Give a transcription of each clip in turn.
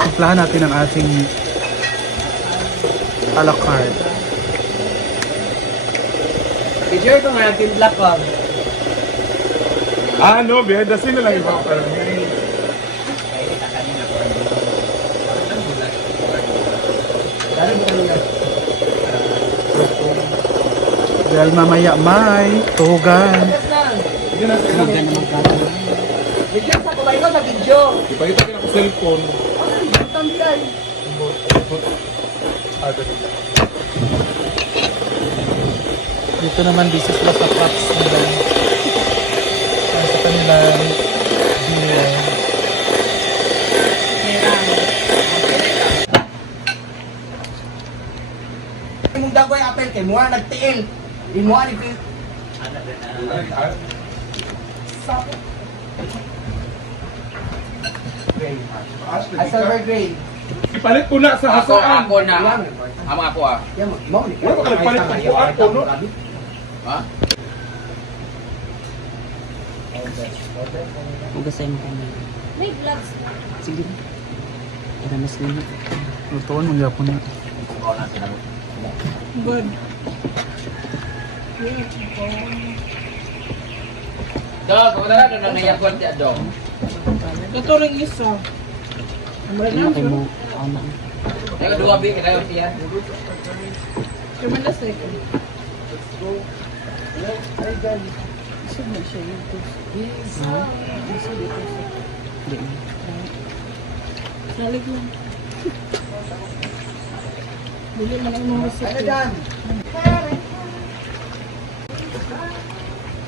Timplahan natin ang ating a la carte. I-share ko nga yung black ko. No, behind the scene na lang iba. Dahil mamaya may tuhugan. Tuhugan naman ka. Video sa kumay ko sa video. Ipakita ko ng cellphone. Dito naman busy sila sa props nila. Sa kanilang beer. Mong dagoy apel kay mo nagtiil. Di mo ani pil. Silver grade. Ipalit ko na sa hasaan. Ako na. Ama ako ah. Yan mo ni. Wala ka nagpalit ng buwan ko, no? Ha? Ugasin mo kami. May gloves. Sige. Para mas nila. Lutuan mo yapon na. Good. Dog, kumala na nang nayakwan ti Adong. Ito rin isa. Ano kayo mo? Ano? Ay dua bi kaya siya. Tremendous second. Isog na siya yung Isog dito siya. Hindi. Salig lang. Bili man ang mga recipe.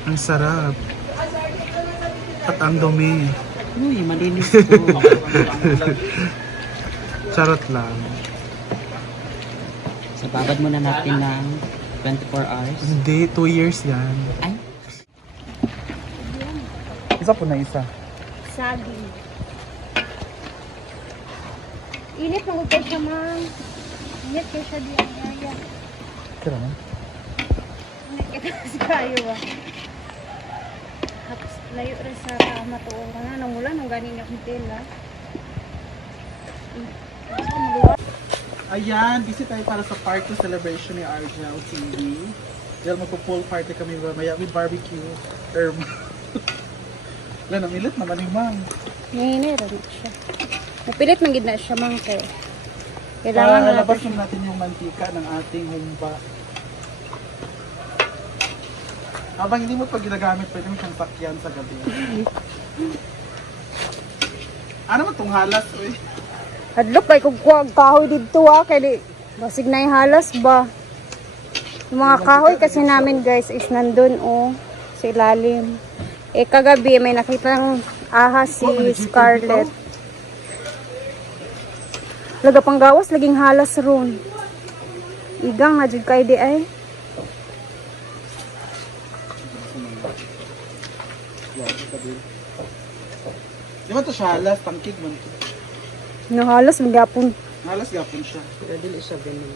Ang sarap. At ang dumi. Uy, malinis po. Charot lang. So, babad muna natin ng 24 hours. Hindi, 2 years yan. Ay, Isa po na isa. Sagi. Init na kayo siya, ma'am. Init kayo siya di ang Kira na. Init kayo ba? Tapos layo rin sa matuong ka na. Nang ulan, nang ganing na tela. Ayan, busy tayo para sa part 2 celebration ni Argel TV. Dahil magpo-pool party kami mamaya with barbecue. Wala, namilit naman yung ma'am. Ngayon rin siya. Napilit man gid na siya, ma'am. Kaya Kailangan kailangan na lalabas natin. natin yung mantika ng ating humba. Habang hindi mo pa ginagamit, pwede mo siyang sakyan sa gabi. Ano man itong halas, uy? Hadlok kay kung kuwag kahoy dito kay di basig na yung halas ba. Yung mga kahoy kasi namin guys is nandun sa ilalim. Kagabi may nakita ng ahas si Scarlett. Laga panggawas laging halas ron. Igang na jud kay di ay. Di ba ito siya halas? Tangkid man ito. No halas magyapon. Halas gapon siya. pero dili siya ganun.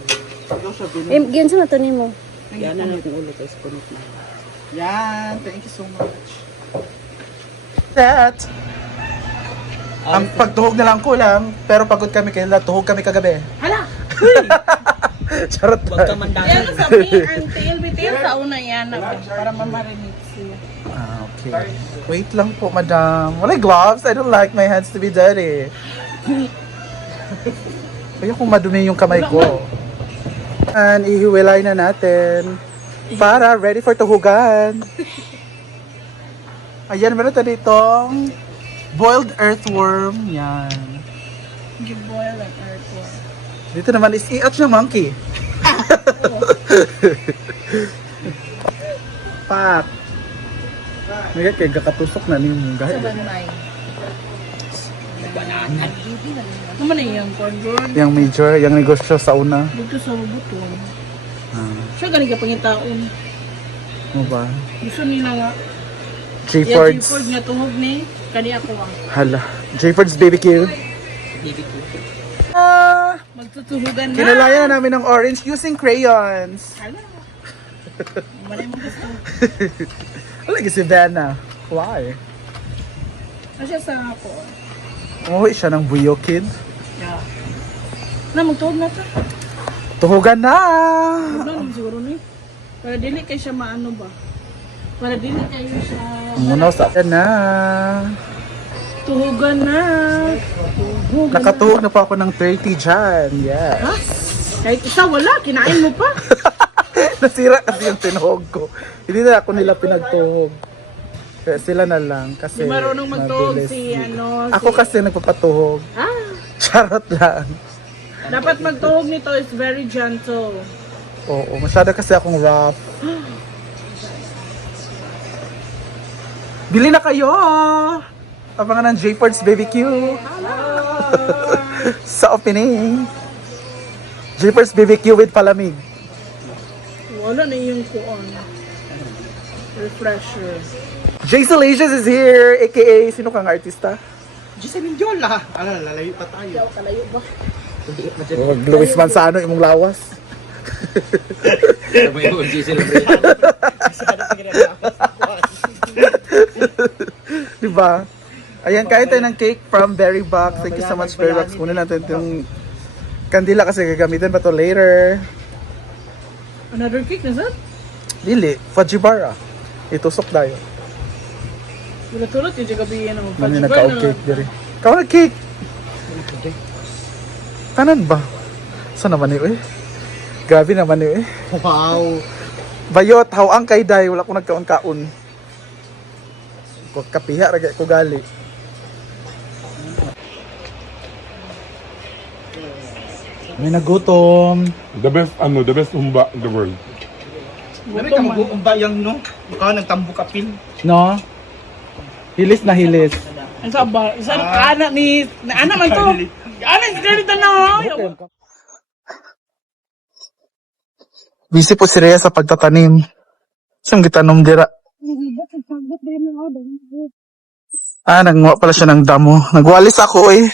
Daw siya binun. Giyan sa mato nimo. Yan na natin ulit ay punit na. Yan, thank you so much. That. Ang pagtuhog na lang kulang, pero pagod kami kaya tuhog kami kagabi. Hala. Charot Huwag ka lang. mandaan. Yan sa me and tail bitil sa una yan para mamarinig siya. Okay. Wait lang po, madam. Wala gloves. I don't like my hands to be dirty. Kaya kung madumi yung kamay ko. And ihiwalay na natin. Para ready for tuhugan. Ayan, meron tayo ditong boiled earthworm. Yan. Giboil ang earthworm. Dito naman is i-ouch na monkey. Pak. Nagay kay gakatusok na ni mong gahit. Naman na yung cornbread. Yang major, yang negosyo sa una. Dito sa buton. Ah, Siya galing ka pangitaon. ano ba? Gusto nila nga. J-Ford's. J-Ford nga tuhog ni. Kani ako ang. Hala. J-Ford's BBQ. Ah! Magtutuhugan na. Kinalayan na namin ng orange using crayons. Hala. Malay mo gusto. Wala si Vanna. Why? Asya sa ako. Umuwi siya ng Buyo Kid. Yeah. Na, magtuog na ta. Tuhugan na! Ano naman siguro ni? Para dili kay siya maano ba? Para dili kayo siya... Muna sa na. Tuhugan na. Tuhugan Nakatuhog na po ako ng 30 dyan. Yeah. Ha? Kahit isa wala, kinain mo pa. Nasira kasi yung tinuhog ko. Hindi na ako nila pinagtuhog. Kaya sila na lang kasi Di marunong magtuhog mabilis. si ano. Ako kasi nagpapatuhog. Ah, Charot lang. dapat magtuhog nito is very gentle. Oo, masyado kasi akong rough. Bili na kayo! Abangan ng J-Ports BBQ sa opening. J-Ports BBQ with palamig. Wala na yung kuon. Refresher. Jason Lages is here, aka sino kang artista? Giselle Mindiola. Ano, lalayo pa tayo. Kalayo ba? Luis Manzano, imong lawas. Sabi ko, Giselle Bray. Diba? Ayan, kain tayo ng cake from Berry Box. Thank you so much, Berry Box. Kunin natin yung kandila kasi gagamitin pa to later. Another cake na sir? Dili, Fajibara. Itusok tayo. Tulad-tulad yung gabi yan. Mani nagka-cake diri. Kaw nag-cake. Tanan ba? Saan naman eh? Grabe naman eh. Wow. Bayot, hawang kay day. Wala ko nagkaon-kaon. Kapiha, ragay ko gali. May nagutom. The best umba in the world. Dami ka mag-uumbayang, no? Ikaw nagtambo kapil. No? Hilis na hilis. Ang saba, isa anak ni anak man to. Anak si Carlita na. Busy po si Rhea sa pagtatanim. Saan gitanom dira? Nagmuha pala siya ng damo. Nagwalis ako eh.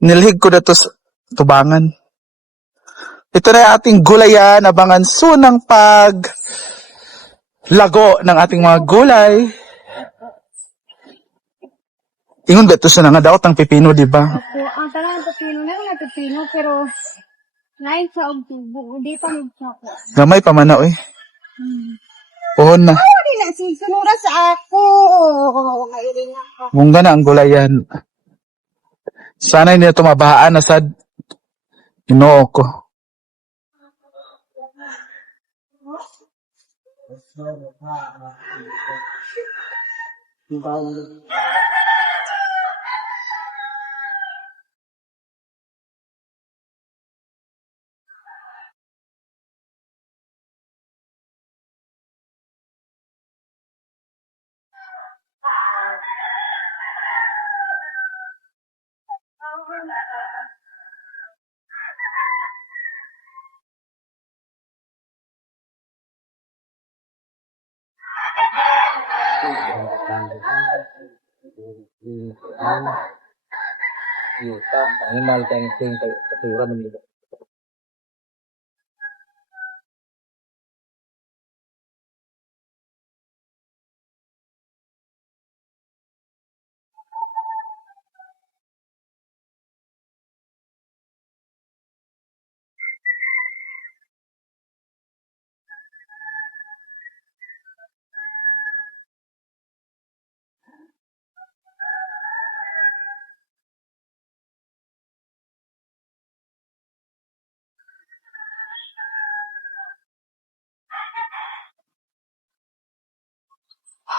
Nilhig ko na to sa tubangan. Ito na yung ating gulayan. Abangan sunang lago ng ating mga gulay. Ingon ba ito siya nga daot ang pipino, di ba? Ako, ang talagang pipino na nga pipino, pero lain sa tubo, hindi pa magsako. Gamay pa man na, eh. Puhon na. Hindi na sisunura sa ako. Ngayon ako. Mungga na ang gulayan. Sana hindi na tumabahaan na sad. Ginoo ko. Animal kayong ting katura man nila.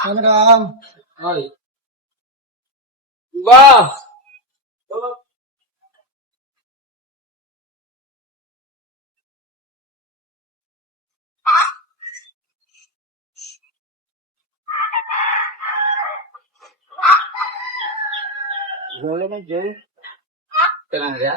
Ano ka? Ay. Ba! Wala na, Jay. Kailan siya?